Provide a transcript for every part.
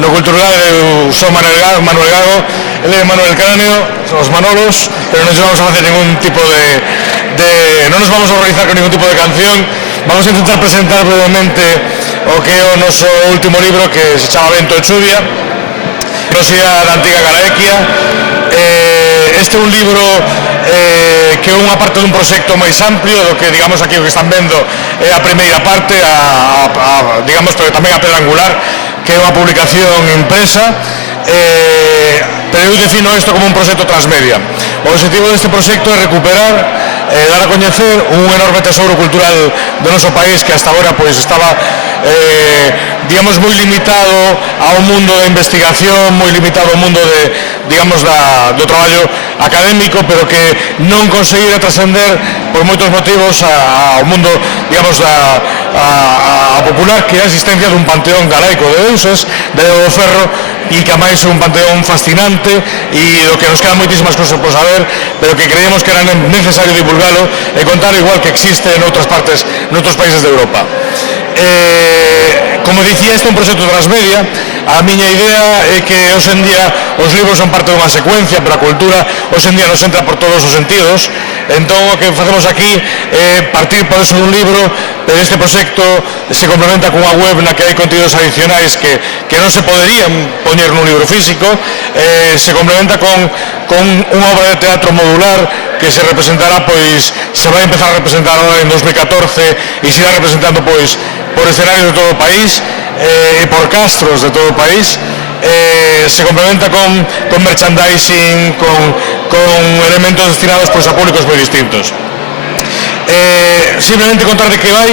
no cultural son Manuel Gago, el de Manuel Cráneo, los Manolos, pero no nos vamos a hacer ningún tipo no nos vamos a organizar con ningún tipo de canción. Vamos a intentar presentar brevemente o que é o noso último libro, que se chama Vento e Chuvia, Rosia da Antiga Galaequia. Este é un libro que é unha parte dun proxecto máis amplio do que, digamos, aquí o que están vendo é a primeira parte, digamos, pero tamén a pedra angular, que é unha publicación impresa, pero eu defino isto como un proxecto transmedia. O objetivo deste proxecto é recuperar, dar a coñecer un enorme tesouro cultural do noso país que hasta agora pois estaba digamos moi limitado ao mundo da investigación, moi limitado ao mundo de, digamos, do traballo académico, pero que non conseguira trascender por moitos motivos ao mundo, digamos, a popular, que é a existencia dun panteón galaico de deuses, de do Ferro, e que máis é un panteón fascinante e do que nos quedan moitísimas cosas por saber, pero que creemos que era necesario divulgalo e contar igual que existe en outras partes, noutros países de Europa. Como dicía, este é un proxecto transmedia. A miña idea é que hoxe en día os libros son parte dunha secuencia, pero a cultura hoxe en día nos entra por todos os sentidos. Entón, o que facemos aquí é partir por eso dun libro, pero este proxecto se complementa cunha web na que hai contidos adicionais que non se poderían poñer nun libro físico. Se complementa con unha obra de teatro modular que se representará, pois, se vai empezar a representar en 2014 e se irá representando, pois, por escenarios de todo o país e por castros de todo o país. Se complementa con merchandising, con elementos destinados, pois, a públicos moi distintos. Simplemente contar de que vai,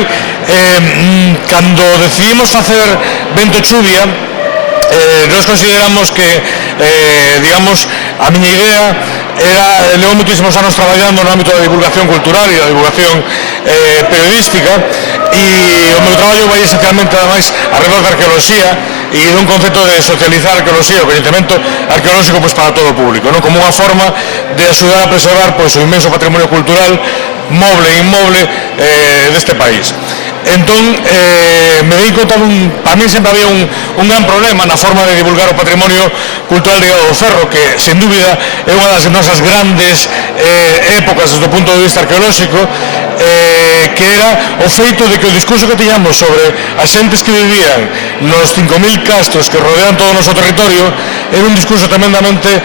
cando decidimos facer Vento e Chuvia, nos consideramos que, digamos, a miña idea era, levo moitísimos anos traballando no ámbito da divulgación cultural e da divulgación periodística, e o meu traballo vai esencialmente, ademais, alrededor da arqueoloxía e dun concepto de socializar a arqueoloxía, o coñecemento arqueolóxico, pois, para todo o público, non? Como unha forma de axudar a preservar, pois, o inmenso patrimonio cultural moble e inmoble deste país. Entón, me dei conta para mí sempre había un gran problema na forma de divulgar o patrimonio cultural de do Ferro, que, sen dúbida, é unha das nosas grandes épocas desde o punto de vista arqueolóxico, que era o feito de que o discurso que tiñamos sobre as xentes que vivían nos 5.000 castros que rodean todo o noso territorio era un discurso tremendamente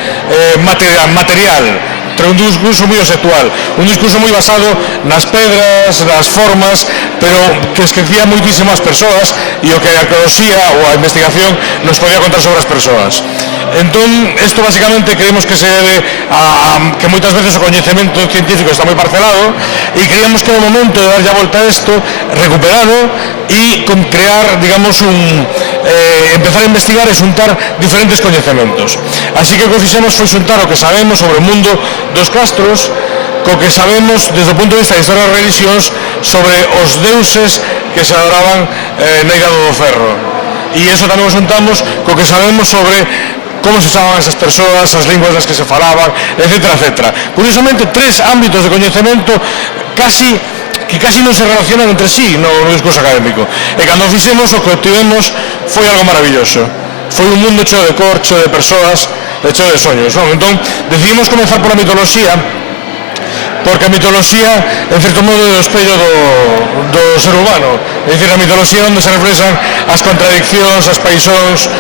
material, un discurso moi conceptual, un discurso moi basado nas pedras, nas formas, pero que esquecía moitísimas persoas e o que a arqueoloxía ou a investigación nos podía contar sobre as persoas. Entón, isto basicamente creemos que se debe a que moitas veces o coñecemento científico está moi parcelado e creíamos que era o momento de dar a volta a isto, recuperado e crear, digamos, empezar a investigar e xuntar diferentes coñecementos. Así que o que fixemos foi xuntar o que sabemos sobre o mundo dos castros co que sabemos desde o punto de vista da historia das religións sobre os deuses que se adoraban na Idade do Ferro. E iso tamén o xuntamos co que sabemos sobre como se usaban esas persoas, as linguas das que se falaban, etcétera, etcétera. Curiosamente, tres ámbitos de coñecemento que casi non se relacionan entre sí no discurso académico. E cando fixemos, o que obtivemos foi algo maravilloso. Foi un mundo cheo de cor, cheo de persoas, cheo de soños, non? Entón, decidimos comenzar por a mitoloxía, porque a mitoloxía, en certo modo, é o espello do ser humano. É dicir, a mitoloxía onde se reflexan as contradiccións, as paixóns,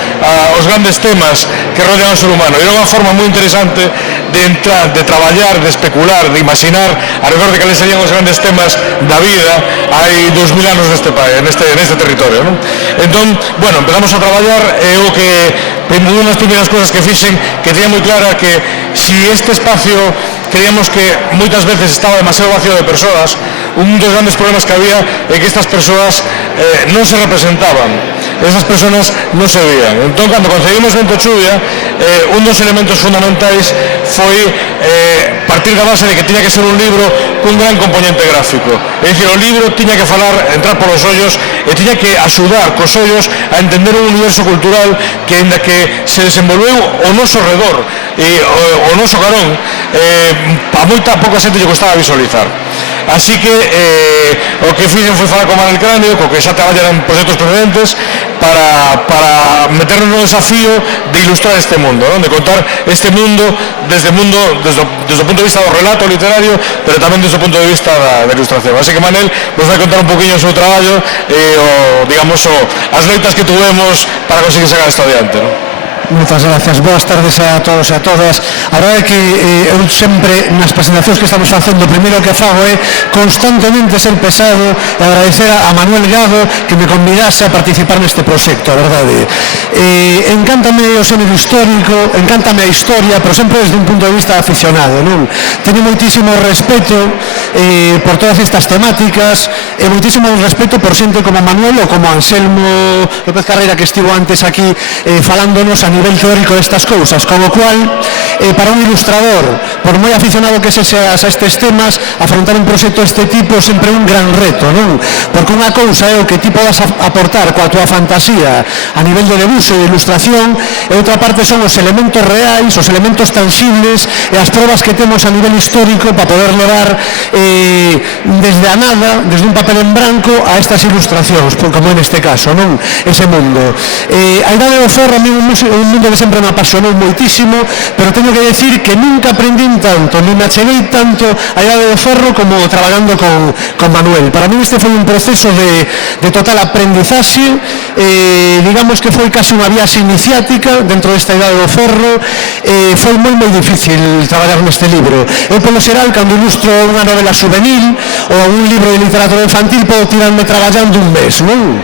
os grandes temas que rodean ao ser humano. Era unha forma moi interesante de entrar, de traballar, de especular, de imaginar alrededor de cales serían os grandes temas da vida hai 2000 anos neste territorio, non? Entón, bueno, empezamos a traballar e o que unha das primeiras cosas que fixen que tenía moi clara que si este espacio creíamos que moitas veces estaba demasiado vacío de persoas, un dos grandes problemas que había é que estas persoas non se representaban, esas persoas non se veían. Entón, cando concebimos Vento e Chuvia, un dos elementos fundamentais foi partir da base de que tiña que ser un libro cun gran componente gráfico. É dicir, o libro tiña que falar, entrar polos ollos e tiña que axudar cos ollos a entender un universo cultural que, ainda que se desenvolveu ao noso redor e ao noso carón, a moita pouca xente lle costaba visualizar. Así que o que fixen foi falar con Manuel Cráneo, co que xa traballan en proxectos precedentes, para meternos no desafío de ilustrar este mundo, ¿no? De contar este mundo desde o punto de vista do relato literario, pero tamén desde o punto de vista da ilustración. Así que Manel nos vai contar un poquinho o seu traballo as loitas que tuvemos para conseguir sacar isto adiante, ¿no? Moitas gracias, boas tardes a todos e a todas. A verdade é que eu sempre nas presentacións que estamos facendo, o primeiro que fago é constantemente ser pesado e agradecer a Manuel Gado que me convidase a participar neste proxecto, a verdade. Encántame o xénero histórico, encántame a historia, pero sempre desde un punto de vista aficionado, non? Teño moitísimo respeto por todas estas temáticas e moitísimo respeto por xente como Manuel ou como Anselmo López Carreira, que estivo antes aquí falándonos a nivel teórico destas cousas, con o cual para un ilustrador, por moi aficionado que se seas a estes temas, afrontar un proxecto deste tipo sempre é un gran reto, non? Porque unha cousa é o que ti podas aportar coa tua fantasía a nivel de debuxo e de ilustración, e outra parte son os elementos reais, os elementos tangibles e as probas que temos a nivel histórico para poder levar desde a nada, desde un papel en branco a estas ilustracións, como en este caso, non? Ese mundo. A Idade do Ferro a mí un mundo que sempre me apasionou moitísimo, pero teño que decir que nunca aprendín tanto, nin me acheguei tanto a Idade do Ferro como traballando con Manuel. Para mí este foi un proceso de total aprendizaxe, digamos que foi casi unha viaxe iniciática dentro desta Idade do Ferro, foi moi difícil traballar neste libro. Eu, polo xeral, cando ilustro unha novela juvenil ou un libro de literatura infantil, podo tirarme traballando un mes, non?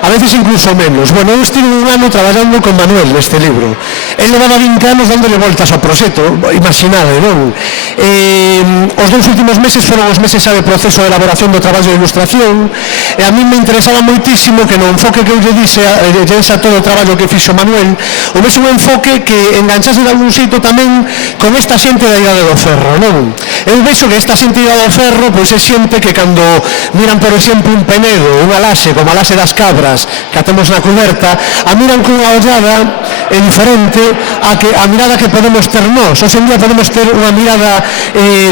A veces incluso menos. Bueno, eu estive un ano traballando con Manuel neste libro. Ele levaba 20 anos dándole voltas ao proxecto, imaginade, non? Os 2 últimos meses foron os meses de proceso de elaboración do traballo de ilustración, e a mí me interesaba moitísimo que no enfoque que eu lle dise a todo o traballo que fixo Manuel, houvese un enfoque que enganchase de algún xeito tamén con esta xente da Idade do Ferro, non? Eu vexo que esta xente da Idade do Ferro pois é xente que cando miran, por exemplo, un penedo, unha laxe, como a laxe das cabras que a temos na cuberta, a miran cunha ollada diferente a mirada que podemos ter nós. Hoxe en día podemos ter unha mirada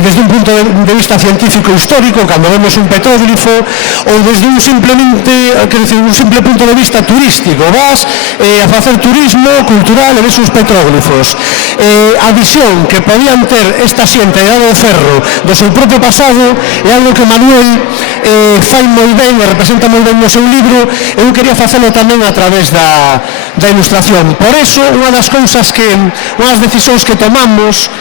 desde un punto de vista científico histórico, cando vemos un petróglifo, ou desde un simple punto de vista turístico. Vas a facer turismo cultural e ves uns petróglifos. A visión que podían ter esta xente de Idade do Ferro do seu propio pasado é algo que Manuel fai moi ben e representa moi ben no seu libro. Eu quería facelo tamén a través da ilustración. Por eso, unha das decisións que tomamos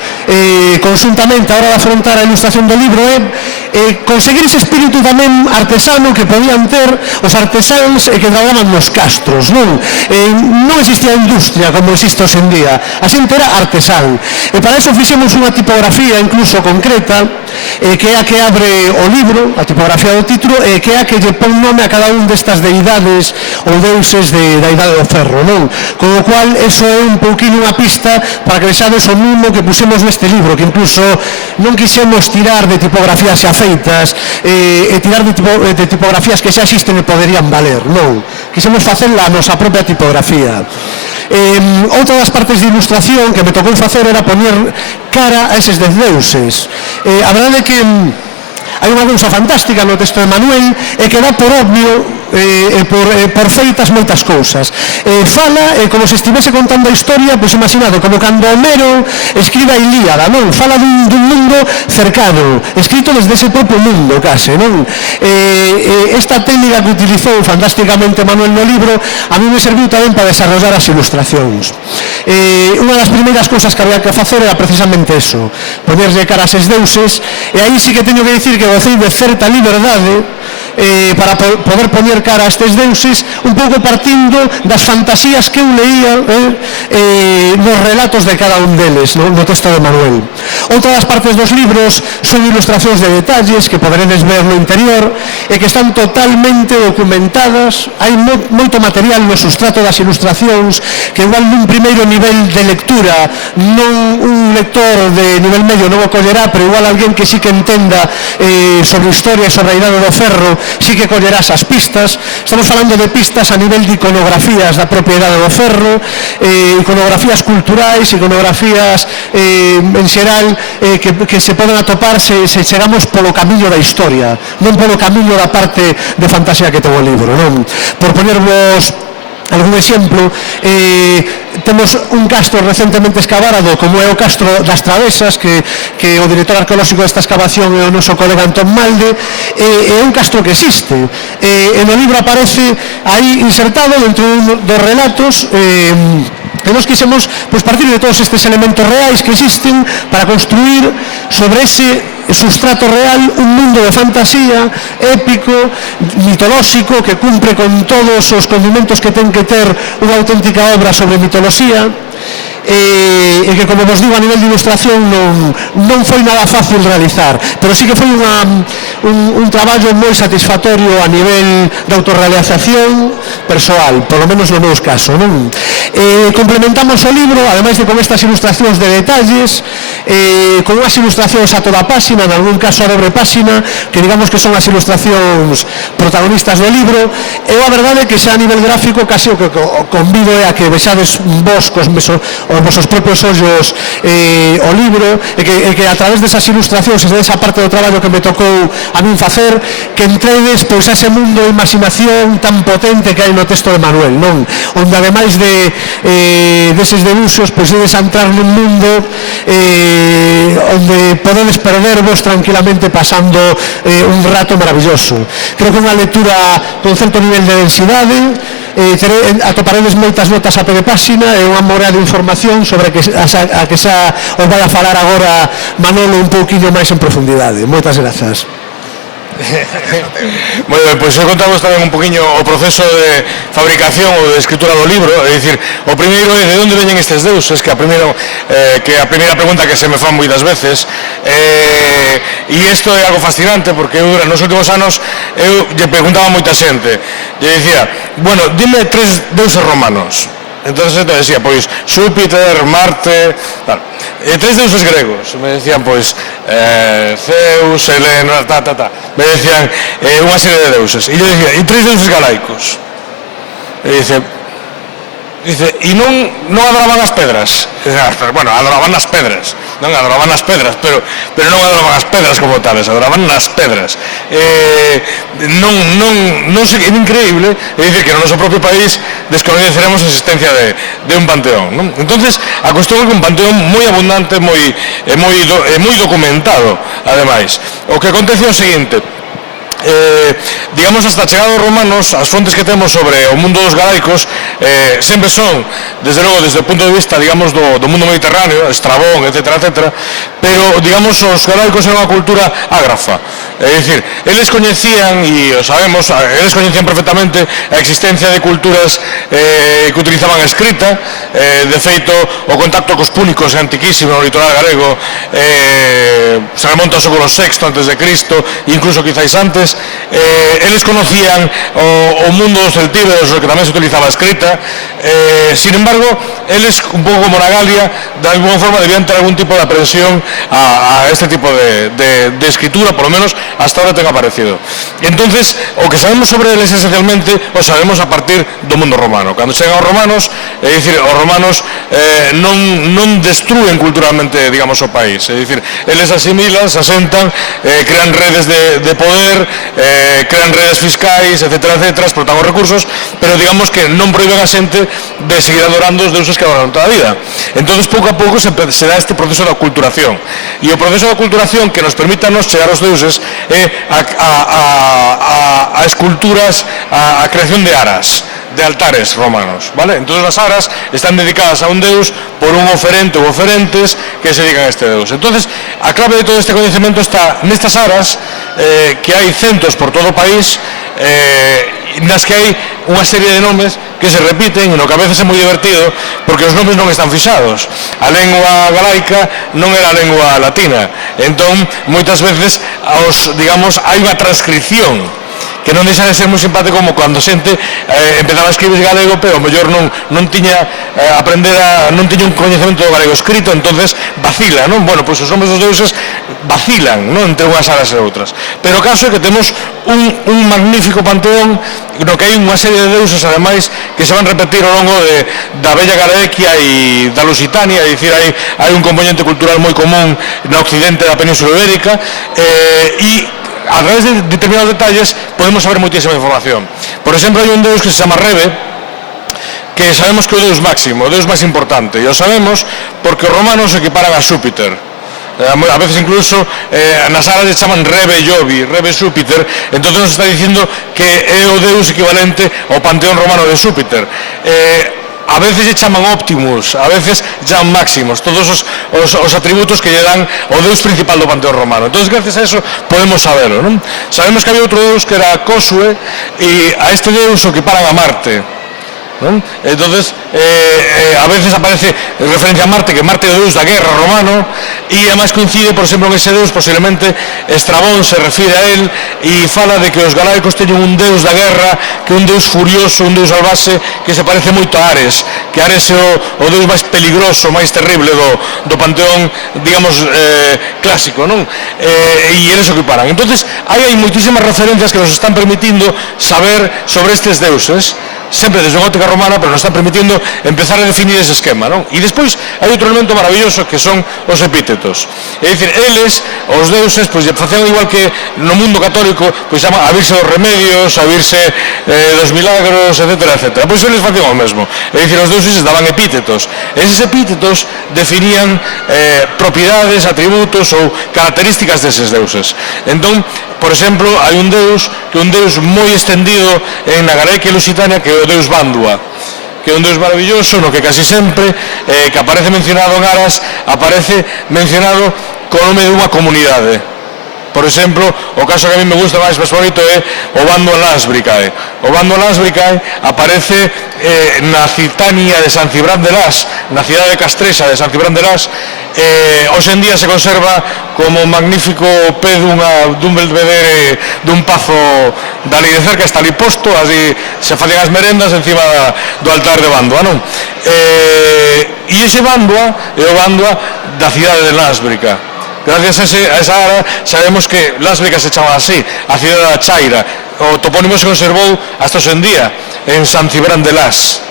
conjuntamente a hora de afrontar a ilustración do libro é conseguir ese espírito tamén artesano que podían ter os artesáns que traballaban nos castros, non? Non existía industria como existe hoxe en día, a xente era artesán, e para eso fixemos unha tipografía incluso concreta, que é a que abre o libro, a tipografía do título, e que é a que lle pon nome a cada un destas deidades ou deuses da Idade do Ferro, non? Con o cual, eso é un pouquinho unha pista para que vexades o mimo que pusemos neste libro, que incluso non quixemos tirar de tipografías xa feitas e tirar de tipografías que xa existen e poderían valer, non. Quixemos facer a nosa propia tipografía. Outra das partes de ilustración que me tocou facer era poñer cara a eses deuses. A verdade é que hai unha cousa fantástica no texto de Manuel e que dá por obvio por feitas moitas cousas. Fala como se estivese contando a historia, pois imaginado, como cando Homero escribe a Ilíada, non? Fala dun mundo cercano, escrito desde ese propio mundo, case, non? Esta técnica que utilizou fantásticamente Manuel no libro a mí me serviu tamén para desarrollar as ilustracións. Unha das primeiras cousas que había que facer era precisamente eso, ponerlle cara a eses deuses, e aí sí que teño que dicir que gocei de certa liberdade para poder poñer cara a estes deuses, un pouco partindo das fantasías que eu leía nos relatos de cada un deles, no texto de Manuel. Outra das partes dos libros son ilustracións de detalles que poderedes ver no interior e que están totalmente documentadas. Hai moito material no sustrato das ilustracións que igual nun primeiro nivel de lectura non un lector de nivel medio non o collerá, pero igual alguén que sí que entenda sobre historia e sobre a Idade do Ferro sí que collerás as pistas. Estamos falando de pistas a nivel de iconografías da propia Idade do Ferro, iconografías culturais, iconografías en xeral que se poden atopar se chegamos polo camiño da historia, non polo camiño da parte de fantasía que ten o libro, non? Por ponervos algún exemplo, temos un castro recentemente escavado como é o castro das Travesas, que o director arqueolóxico desta excavación é o noso colega Antón Malde, é un castro que existe, e no libro aparece aí insertado dentro dos relatos, e nos quisemos partir de todos estes elementos reais que existen para construir sobre ese sustrato real un mundo de fantasía épico, mitolóxico, que cumpre con todos os condimentos que ten que ter unha auténtica obra sobre mitoloxía, e que, como vos digo, a nivel de ilustración non foi nada fácil realizar, pero sí que foi un traballo moi satisfactorio a nivel de autorrealización persoal, polo menos no meu caso, non? Complementamos o libro, ademais de con estas ilustracións de detalles, con unhas ilustracións a toda páxina, en algún caso a dobre páxina, que digamos que son as ilustracións protagonistas do libro, e a verdade é que xa a nivel gráfico casi o que convido é a que vexades vos os vosos propios ollos o libro, e que a través desas ilustracións e desa parte do traballo que me tocou a min facer, que entredes pois a ese mundo de imaginación tan potente que hai no texto de Manuel, non? Onde ademais deses debuxos pois dedes entrar nun mundo onde podedes perdervos tranquilamente pasando un rato maravilloso. Creo que unha lectura con certo nivel de densidade, atoparedes moitas notas a pé de páxina e unha morea de información sobre a que xa os vai a falar agora Manolo un pouquinho máis en profundidade. Moitas grazas. Moi ben, pois contamos tamén un poquinho o proceso de fabricación ou de escritura do libro, é dicir, o primeiro é de onde veñen estes deuses, que a primeira pregunta que se me fan moitas veces, e isto é algo fascinante, porque eu nos últimos anos eu lle preguntaba a moita xente, lle dicía, bueno, dime 3 deuses romanos. Entonces te decía, pois, Xúpiter, Marte, tal. 3 deuses gregos, me decían, pois, Zeus, Helena, me decían unha serie de deuses. E yo decía, e 3 deuses galaicos. E dice, e non adoraban as pedras? Bueno, adoraban as pedras, non adoraban as pedras, pero non adoraban as pedras como tales, adoraban as pedras. Non sei, é increíble, é dicir que no noso propio país descoñeceremos a existencia de un panteón, non? Entonces, a cuestión é que un panteón moi abundante, moi documentado, ademais. O que acontece é o seguinte, digamos, hasta a chegada dos romanos, as fontes que temos sobre o mundo dos galaicos sempre son, desde logo, desde o punto de vista, digamos, do mundo mediterráneo, Estrabón, etcétera, etcétera, pero, digamos, os galaicos eran unha cultura ágrafa, é dicir, eles coñecían, e o sabemos, eles coñecían perfectamente a existencia de culturas que utilizaban a escrita, de feito, o contacto cos púnicos é antiquísimo no litoral galego, se remonta ao século VI antes de Cristo, incluso quizáis antes. Eles conocían o mundo dos celtíberos, que tamén se utilizaba a escrita, sin embargo, eles, un pouco como na Galia, de alguna forma debían ter algún tipo de aprensión a este tipo de escritura, por lo menos hasta ahora ten aparecido. Entonces, o que sabemos sobre eles esencialmente o sabemos a partir do mundo romano. Cando chegan os romanos, é dicir, os romanos non destruen culturalmente, digamos, o país, é dicir, eles asimilan, se asentan, crean redes de poder, crean redes fiscais, etcétera, etcétera, explotan os recursos, pero digamos que non prohíben a xente de seguir adorando os deuses que adoraron toda a vida. Entonces, pouco a pouco se dá este proceso de aculturación, e o proceso de aculturación que nos permita nos chegar aos deuses é a esculturas, a creación de aras, de altares romanos, ¿vale? Entonces las aras están dedicadas a un deus por un oferente ou oferentes que se dedican a este deus. Entonces, a clave de todo este coñecemento está nestas aras, que hai centos por todo o país, nas que hai unha serie de nomes que se repiten, e no que a veces é moi divertido, porque os nomes non están fixados. A lengua galaica non era a lengua latina, entón, moitas veces, digamos, hai unha transcripción que non deixa de ser moi simpático, como cando xente empezaba a escribir galego, pero mellor non tiña non tiña un coñecemento do galego escrito, entonces vacila, non? Bueno, pois os nomes dos deuses vacilan, non? Entre unhas aras e outras. Pero o caso é que temos un magnífico panteón no que hai unha serie de deuses, ademais, que se van repetir ao longo da bella Galaequia e da Lusitania, é dicir, hai un componente cultural moi común no occidente da Península Ibérica, e a través de determinados detalles podemos saber moitísima información. Por exemplo, hai un deus que se chama Rebe, que sabemos que o Deus máximo, o Deus máis importante, e o sabemos porque os romanos o equiparan a Xúpiter. A veces incluso nas áreas chaman Rebe Jovi, Rebe Xúpiter, entonces nos está dicindo que é o Deus equivalente ao panteón romano de Xúpiter. A veces lle chaman Optimus, a veces chaman Máximos, todos os atributos que lle dan o Deus principal do panteón romano. Entonces, gracias a eso, podemos saberlo, non? Sabemos que había outro Deus que era Cosue, e a este Deus o equiparan a Marte, ¿no? Entonces a veces aparece referencia a Marte, que Marte é o deus da guerra romano, e además coincide, por exemplo, en ese deus posiblemente Estrabón se refire a él e fala de que os galaicos teñen un deus da guerra, que é un deus furioso, un deus salvaxe, que se parece moito a Ares, que Ares é o deus máis peligroso, máis terrible do panteón, digamos, clásico, non? E eles o equiparan. Entonces hai moitísimas referencias que nos están permitindo saber sobre estes deuses, sempre desde unha óptica romana, pero nos están permitindo empezar a definir ese esquema, non? E despois hai outro elemento maravilloso que son os epítetos. É dicir, eles, os deuses, pois facían igual que no mundo católico, pois chama a Virxe dos Remedios, a Virxe dos Milagros, etcétera, etcétera. Pois eles facían o mesmo. É dicir, os deuses daban epítetos. Eses epítetos definían propiedades, atributos ou características deses deuses. Entón, por exemplo, hai un deus que é un deus moi extendido en Nagareque e Lusitania, que é o deus Bandua, que é un deus maravilloso no que casi sempre que aparece mencionado en Aras aparece mencionado co nome de unha comunidade. Por exemplo, o caso que a mí me gusta máis favorito é o Bando Lásbricae. O Bando Lásbricae aparece na Citania de San Cibrán de Las, na cidade de Castrexa de San Cibrán de Las. Hoxe en día se conserva como un magnífico pé dun belvedere dun pazo dali de cerca, está ali posto, así se facían as merendas encima do altar de Bandua, non? E ese Bandua é o Bandua da cidade de Lásbrica. Gracias a esa área sabemos que Lásbrica se chama así, a cidade da Chaira. O topónimo se conservou hasta hoxe en día en San Cibrán de Las.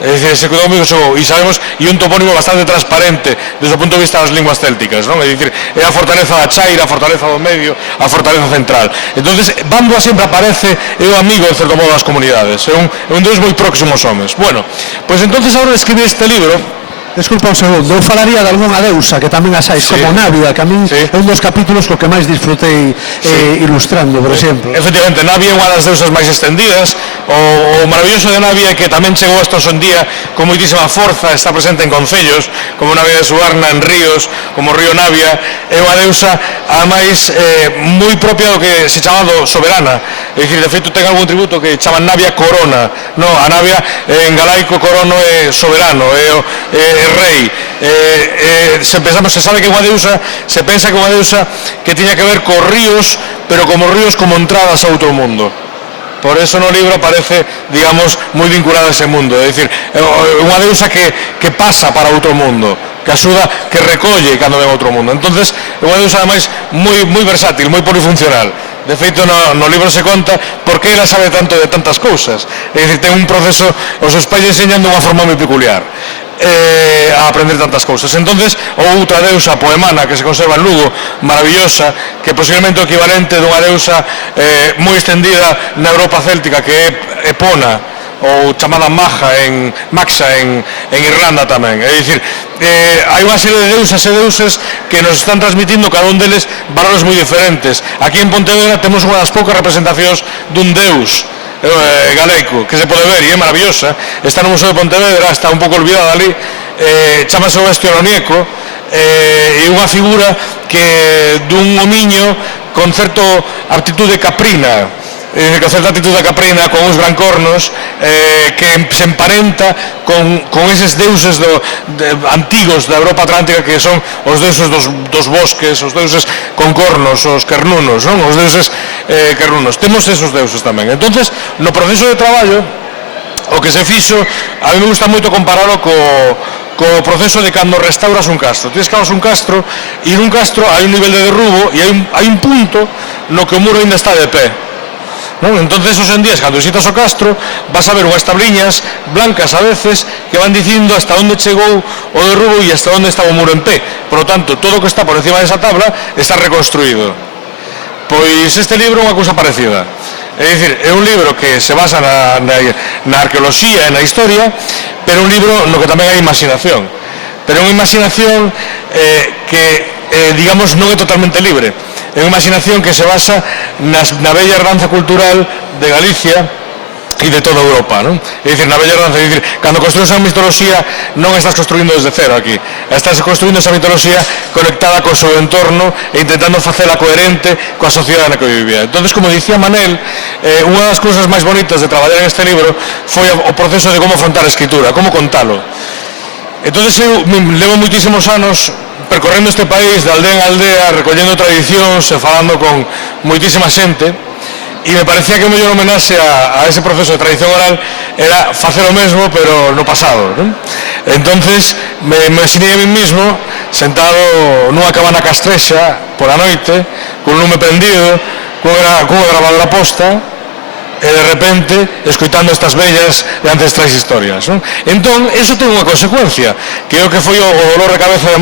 É dicir, ese topónimo e sabemos, e un topónimo bastante transparente desde o punto de vista das linguas célticas, non? É dicir, é a fortaleza da Chaira, a fortaleza do medio, a fortaleza central. Entonces, Bandua sempre aparece, é o amigo, de certo modo, das comunidades, é un deus moi próximo aos homes. Bueno, pois entonces agora escribir este libro. Desculpa un segundo, eu falaría de algunha deusa que tamén as hai, como Navia, que a min é un dos capítulos co que máis disfrutei ilustrando, por exemplo. Efectivamente, Navia é unha das deusas máis extendidas. O maravilloso de Navia é que tamén chegou hasta hoxe en día con moitísima forza, está presente en concellos, como Navia de Suarna, en ríos, como o río Navia. É unha deusa, a máis, moi propia do que se chamado soberana. É dicir, de feito, ten algún tributo que chaman Navia Corona. No, a Navia, en galaico, corono é soberano, é rei. Se sabe que unha deusa, se pensa que unha deusa que tiña que ver cos ríos, pero como ríos como entradas a outro mundo. Por eso no libro aparece, digamos, moi vinculada a ese mundo. É dicir, unha deusa que pasa para outro mundo, que axuda, que recolle cando ven a outro mundo. Entonces, é unha deusa ademais moi versátil, moi polifuncional. De feito, no libro se conta por que ela sabe tanto de tantas cousas. É dicir, ten un proceso, os seus pais enseñando unha forma moi peculiar a aprender tantas cousas. Entonces, outra deusa poemana que se conserva en Lugo, maravillosa, que posiblemente o equivalente dunha deusa moi extendida na Europa céltica, que é Epona, ou chamada Maxa en Irlanda tamén. É dicir, hai unha serie de deusas e deuses que nos están transmitindo cada un deles valores moi diferentes. Aquí en Pontevedra temos unha das poucas representacións dun deus galaico que se pode ver e é maravillosa. Está no Museo de Pontevedra, está un pouco olvidada ali, chamase o Estiononieco, e unha figura que dun homiño con certa aptitude caprina, con certa actitud da caprina, con uns brancornos, que se emparenta con eses deuses antigos da Europa Atlántica, que son os deuses dos bosques, os deuses con cornos, os kernunos, non? Os deuses kernunos. Temos esos deuses tamén. Entonces, no proceso de traballo, o que se fixo, a mí me gusta moito compararlo co proceso de cando restauras un castro. Tienes que un castro, e nun castro hai un nivel de derrubo, e hai un punto no que o muro ainda está de pé. Non? Entonces, hoxe en día, cando visitas o castro, vas a ver unhas tabliñas blancas a veces que van dicindo hasta onde chegou o derrubo e hasta onde está o muro en pé. Por lo tanto, todo o que está por encima desa tabla está reconstruído. Pois este libro é unha cousa parecida. É dicir, é un libro que se basa na arqueoloxía e na historia, pero un libro no que tamén hai imaginación. Pero é unha imaginación que, digamos, non é totalmente libre. É unha imaginación que se basa na bella herdanza cultural de Galicia e de toda Europa, non? É dicir, na bella herdanza, é dicir, cando construís unha mitoloxía non estás construindo desde cero aquí, estás construindo esa mitoloxía conectada co seu entorno e intentando facela coherente coa sociedade na que vivía. Entonces, como dicía Manel, unha das cousas máis bonitas de traballar en este libro foi o proceso de como afrontar a escritura, como contalo. Entonces, eu levo moitísimos anos percorrendo este país de aldea en aldea, recollendo tradicións e falando con moitísima xente, e me parecía que o mellor homenaxe a ese proceso de tradición oral era facer o mesmo, pero no pasado, non? Entonces me imaginei a mí mismo sentado nunha cabana castrexa pola noite, con un lume prendido, cunha gravadora posta, e de repente escoitando estas bellas e ancestrais historias, non? Entón, eso ten unha consecuencia, que é o que foi o dolor de cabeza de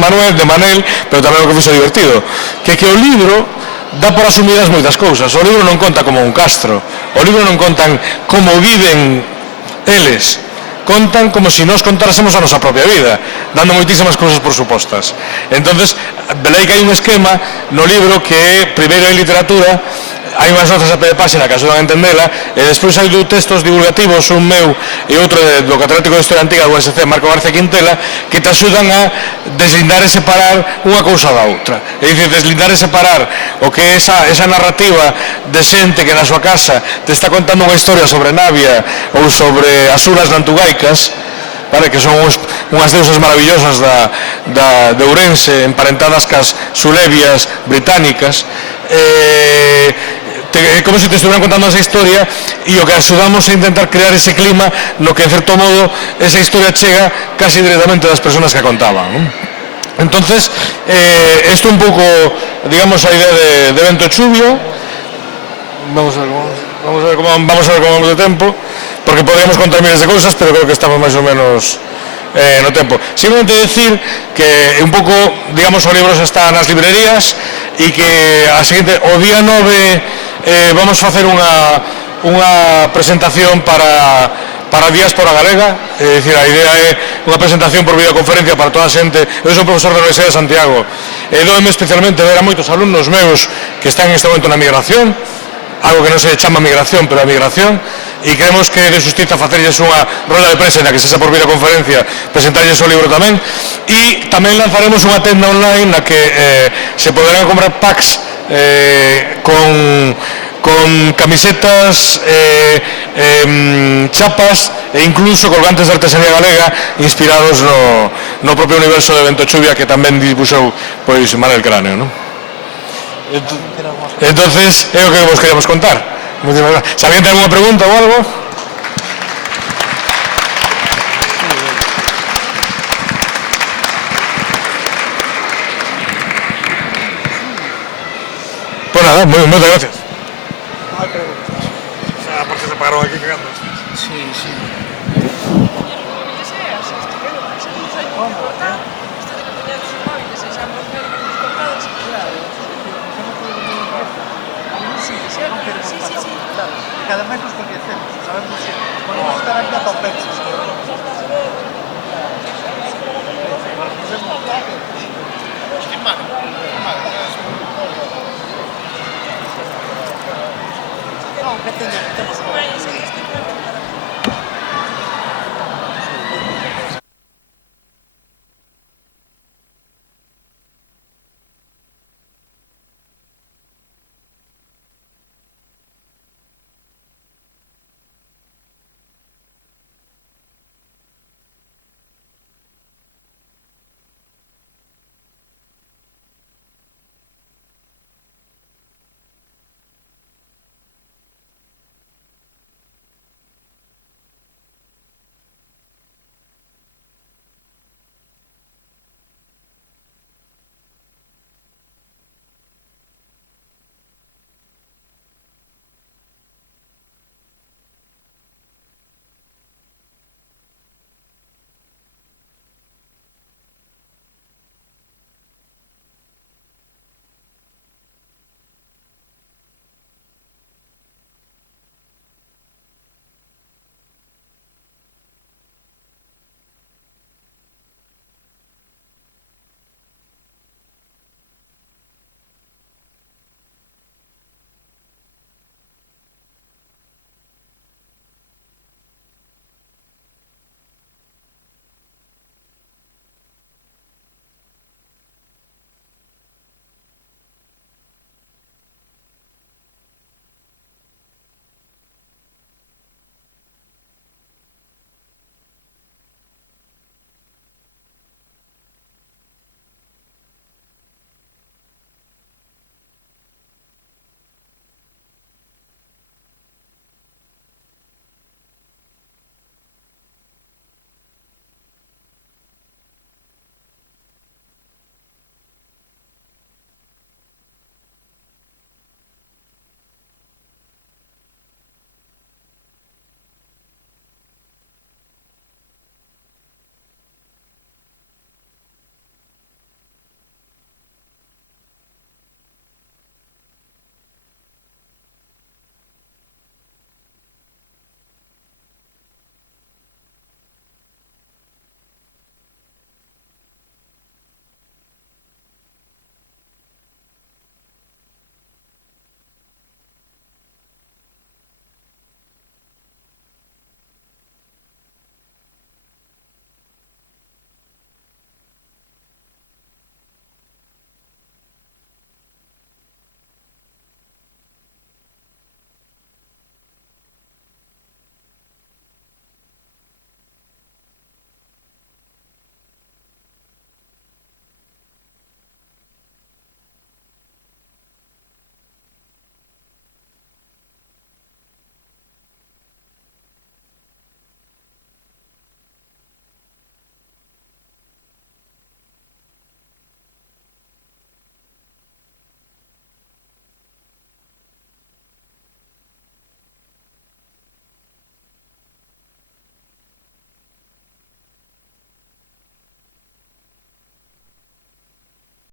Manel, pero tamén o que foi divertido, que o libro dá por asumidas moitas cousas. O libro non conta como un castro, o libro non contan como viven eles, contan como se nós contáramos a nosa propia vida, dando moitísimas cousas por supostas. Entonces, velei que hai un esquema no libro que primeiro hai literatura, hai unhas notas a pé de páxina que axudan a entendela, e despois hai dous textos divulgativos, un meu e outro do catedrático de Historia Antiga do USC, Marco García Quintela, que te axudan a deslindar e separar unha cousa da outra. É dicir, deslindar e separar o que é esa narrativa de xente que na súa casa te está contando unha historia sobre Navia ou sobre as uras nantugaicas, vale, que son unhas deusas maravillosas de Ourense, emparentadas cas sulevias británicas, é como se te estuvieran contando esa historia, e o que axudamos a intentar crear ese clima no que, en certo modo, esa historia chega casi directamente das persoas que a contaban, non? Entonces, isto un pouco, digamos, a idea de Vento Chuvio. Vamos a ver como vamos de tempo, porque podríamos contar miles de cousas, pero creo que estamos máis ou menos no tempo. Simplemente decir que un pouco, digamos, o libro está nas librerías e que a seguinte, o día 9 vamos facer unha presentación para a diáspora galega, é dicir, a idea é unha presentación por videoconferencia para toda a xente. Eu sou profesor da Universidade de Santiago e doeme especialmente ver a moitos alumnos meus que están en este momento na migración, algo que non se chama migración, pero a migración, e creemos que é de justiza facerlles unha rola de prensa na que se xa por videoconferencia presentarlles o libro tamén, e tamén lanzaremos unha tenda online na que se poderán comprar packs con camisetas, chapas e incluso colgantes de artesanía galega inspirados no propio universo de Vento Chuvia que tamén dibuxou pois Manel Cráneo, non? Entonces, é o que vos queremos contar. Se alguén ten alguna pregunta ou algo? Pues nada, moitas gracias. No hay preguntas. Aparte se pararon aquí cagando. Sí, sí. Cada mes nos coñecemos, sabemos que podemos estar aquí a tope. No, que tenemos.